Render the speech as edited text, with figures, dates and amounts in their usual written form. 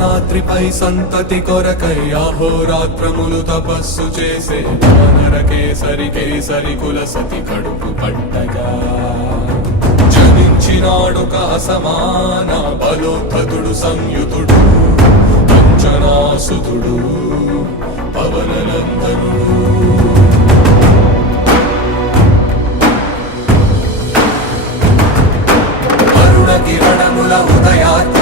అంజనాద్రిపై సంతతి కొరకై అహోరాత్రములు తపస్సు చేసే వానర కేసరి కేసరి కులసతి కడుపు పట్టగా జనించినాడొక అసమాన బలోద్ధతుడు సంయుతుడు అంజనాసుతుడు పవననందనుడు. కిరణముల ఉదయాత్మ